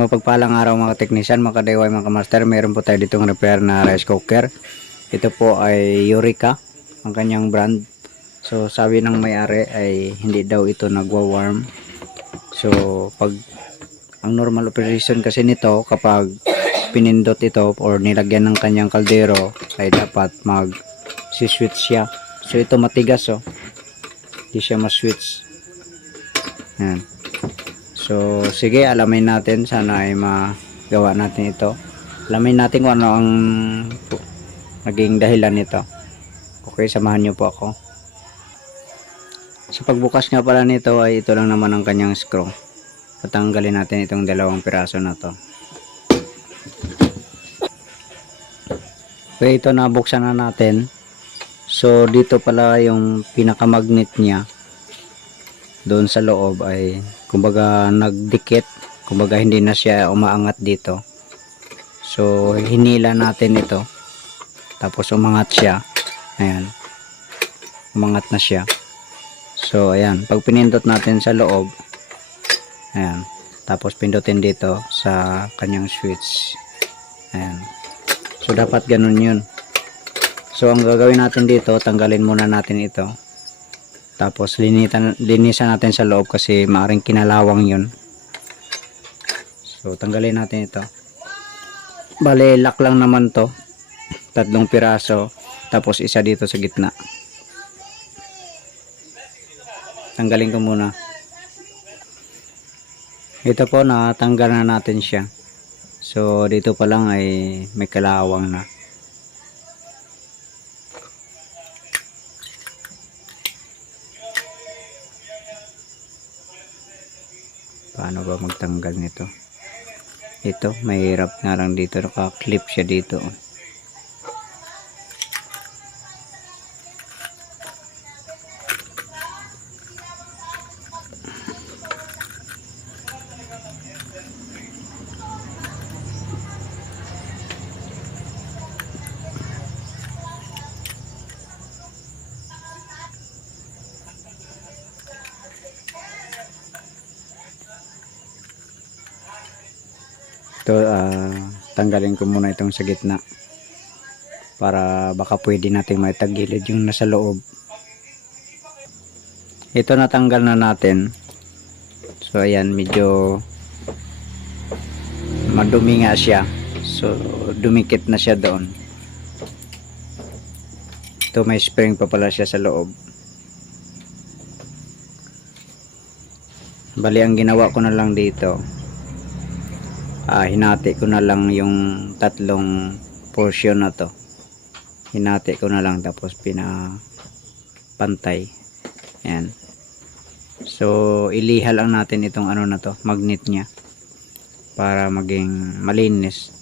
Mapagpalang araw mga technician, mga ka-DIY, mga ka-master. Meron po tayo ditong repair na rice cooker. Ito po ay Eureka, ang kanyang brand. So sabi ng may-ari ay hindi daw ito nagwa-warm. So pag ang normal operation kasi nito, kapag pinindot ito or nilagyan ng kanyang kaldero, ay dapat mag switch siya. So ito matigas, oh, hindi siya ma-switch. Yan. So sige, alamin natin, sana ay magawa natin ito. Alamin natin kung ano ang naging dahilan nito. Okay, samahan niyo po ako. Sa pagbukas nga pala nito ay ito lang naman ang kanyang screw. Tatanggalin natin itong dalawang piraso na to. Okay, ito nabuksan na natin. So dito pala yung pinakamagnet niya doon sa loob ay kumbaga nagdikit, kumbaga hindi na siya umaangat dito. So hinila natin ito, tapos umangat siya. Ayan, umangat na siya. So ayan, pag pinindot natin sa loob, ayan, tapos pindutin dito sa kanyang switch. Ayan, so dapat ganun yun. So ang gagawin natin dito, tanggalin muna natin ito, tapos linisan natin sa loob kasi maaring kinalawang yun. So tanggalin natin ito. Bale, lock lang naman to, 3 piraso, tapos isa dito sa gitna. Tanggalin ko muna. Ito po, natanggal na natin siya. So dito pa lang ay may kalawang na. Paano ba magtanggal nito? Ito, mahirap nga lang dito, naka-clip siya dito. Ito, tanggalin ko muna itong sa gitna para baka pwede natin maitagilid yung nasa loob. Ito, natanggal na natin. So ayan, medyo madumi nga siya. So dumikit na siya doon. Ito, may spring pa pala siya sa loob. Bali, ang ginawa ko na lang dito, hinati ko na lang yung 3 portion na to. Hinati ko na lang, tapos pinapantay. Ayan. So iliha lang natin itong ano na to, magnet nya, para maging malinis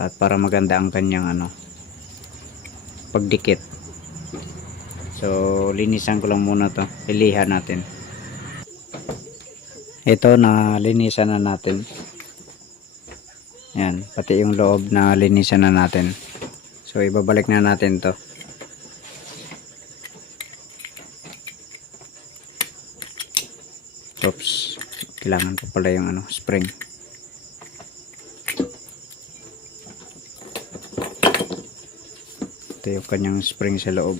at para maganda ang kanyang ano, pagdikit. So linisan ko lang muna to, iliha natin. Ito, na linisan na natin. Yan, pati yung loob na linisan na natin. So ibabalik na natin to. Oops, kailangan pa pala yung ano, spring. Ito yung kanyang spring sa loob.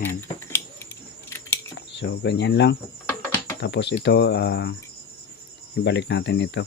Ayan. So ganyan lang. Tapos ito, ibalik natin ito.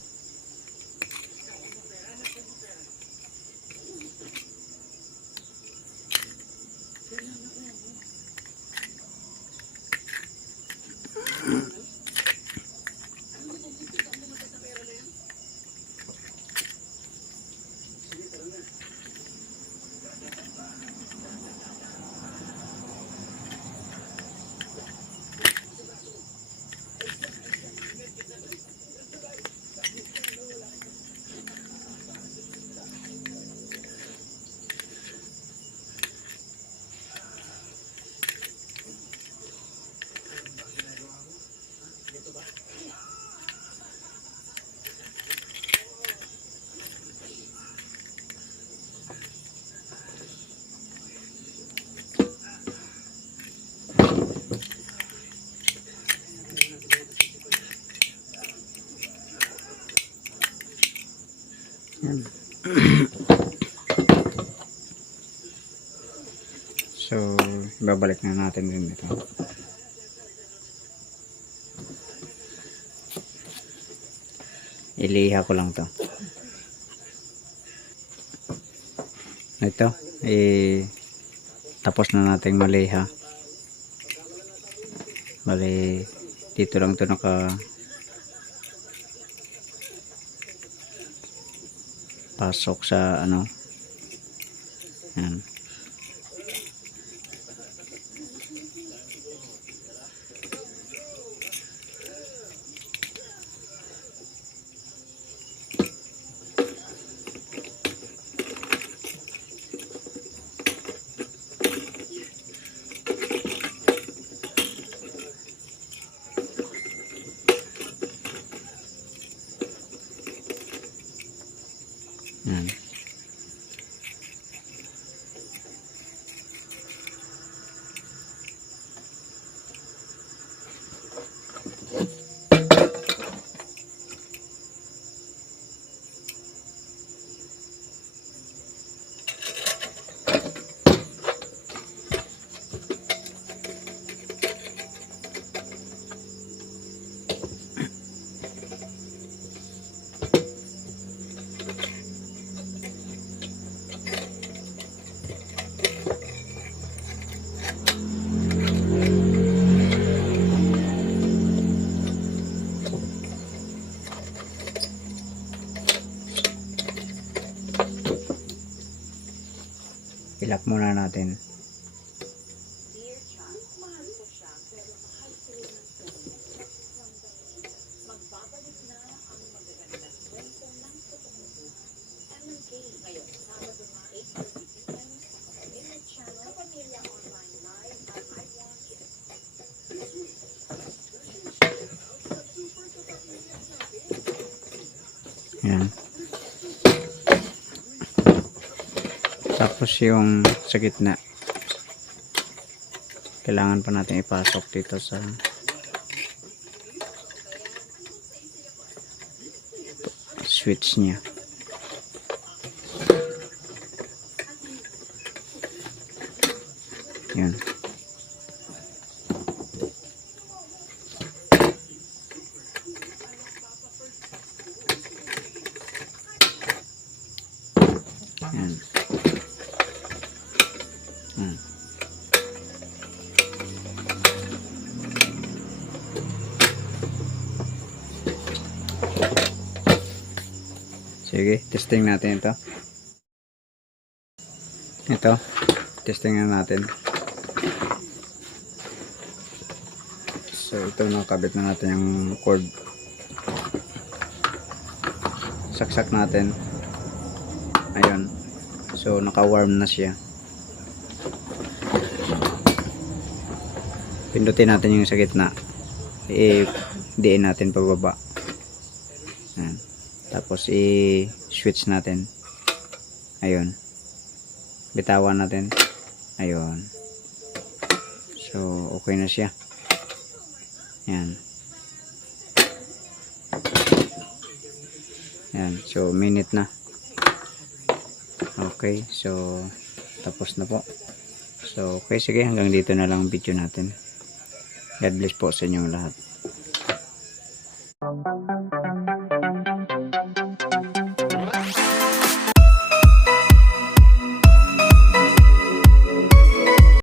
Yan. So, babalik na natin din ito. Iliha ko lang to. Ito, tapos na nating maliha. Bali, dito lang to naka pasok sa ano. Yan. Yan. Ilap muna natin. Yan. Tapos yung sa gitna, kailangan pa natin ipasok dito sa switch niya. Yan. Yan. Sige, testing natin ito. Ito, testing na natin. So, ito nakabit na natin yung cord. Saksak natin. Ayun. So, naka-warm na siya. Pindutin natin yung sa gitna. I-diin natin pababa. Ayan. Tapos i-switch natin. Ayun. Bitawan natin. Ayun. So, okay na siya. Ayan. Ayan. So, minute na. Okay. So, tapos na po. So, okay. Sige. Hanggang dito na lang video natin. God bless po sa inyong lahat.